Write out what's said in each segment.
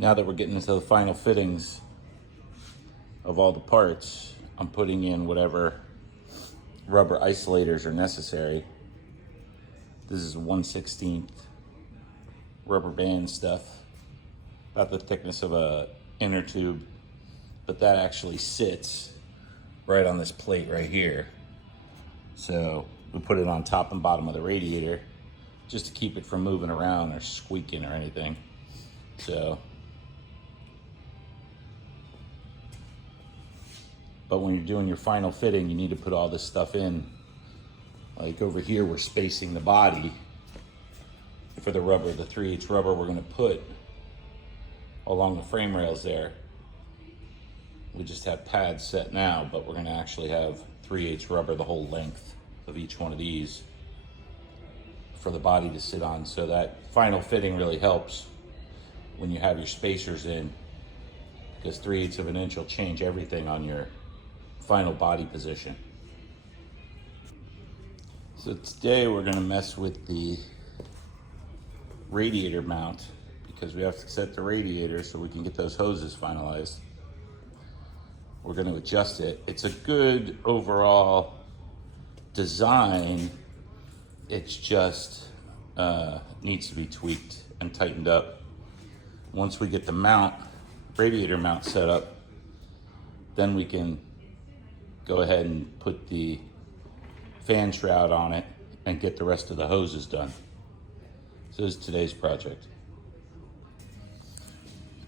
Now that we're getting into the final fittings of all the parts, I'm putting in whatever rubber isolators are necessary. This is 1/16 rubber band stuff, about the thickness of a inner tube, but that actually sits right on this plate right here. So we put it on top and bottom of the radiator just to keep it from moving around or squeaking or anything. So, but when you're doing your final fitting, you need to put all this stuff in. Like over here, we're spacing the body for the rubber, the 3/8 rubber we're gonna put along the frame rails there. We just have pads set now, but we're gonna actually have 3/8 rubber the whole length of each one of these for the body to sit on. So that final fitting really helps when you have your spacers in, because 3/8 of an inch will change everything on your final body position. So today we're gonna mess with the radiator mount, because we have to set the radiator so we can get those hoses finalized. We're gonna adjust it. It's a good overall design. It's just needs to be tweaked and tightened up. Once we get the mount, radiator mount set up, then we can go ahead and put the fan shroud on it and get the rest of the hoses done. So this is today's project.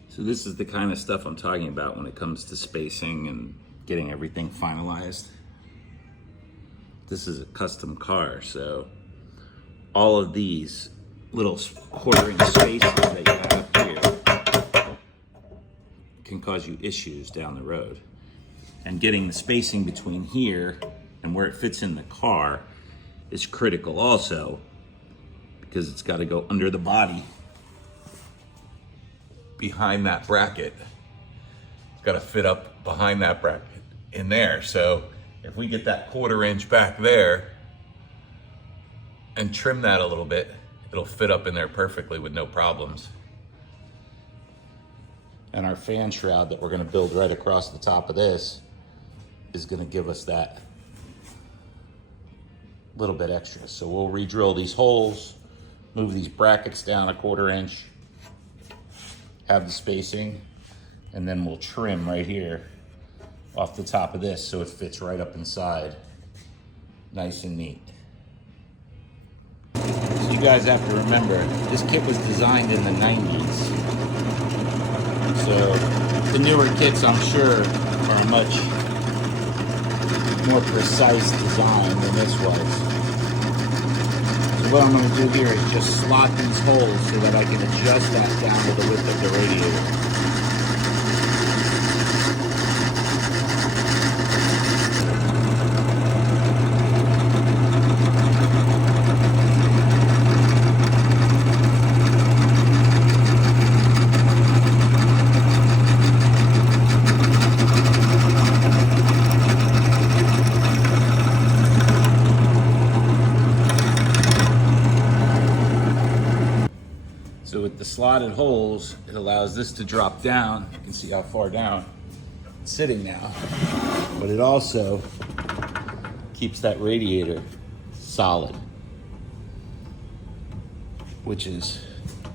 So this is the kind of stuff I'm talking about when it comes to spacing and getting everything finalized. This is a custom car, so all of these little 1/4 inch spaces that you have here can cause you issues down the road. And getting the spacing between here and where it fits in the car is critical also, because it's got to go under the body behind that bracket. It's got to fit up behind that bracket in there. So if we get that 1/4 inch back there and trim that a little bit, it'll fit up in there perfectly with no problems. And our fan shroud that we're going to build right across the top of this is going to give us that little bit extra. So we'll re-drill these holes, move these brackets down a 1/4 inch, have the spacing, and then we'll trim right here off the top of this so it fits right up inside, nice and neat. So you guys have to remember, this kit was designed in the 90s. So the newer kits, I'm sure, are a much more precise design than this was. So what I'm going to do here is just slot these holes so that I can adjust that down to the width of the radiator. So with the slotted holes, it allows this to drop down. You can see how far down it's sitting now. But it also keeps that radiator solid, which is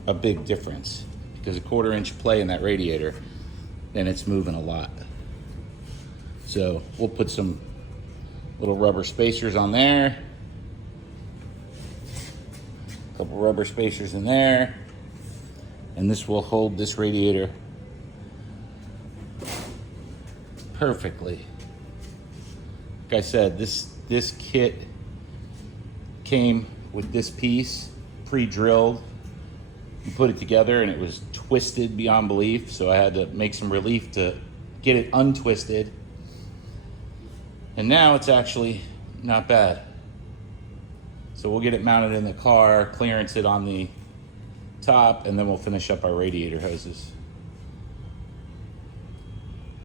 a big difference, because a 1/4 inch play in that radiator, then it's moving a lot. So we'll put some little rubber spacers on there, a couple rubber spacers in there, and this will hold this radiator perfectly. Like I said, this kit came with this piece pre-drilled. You put it together and it was twisted beyond belief, so I had to make some relief to get it untwisted. And now it's actually not bad. So we'll get it mounted in the car, clearance it on the top, and then we'll finish up our radiator hoses.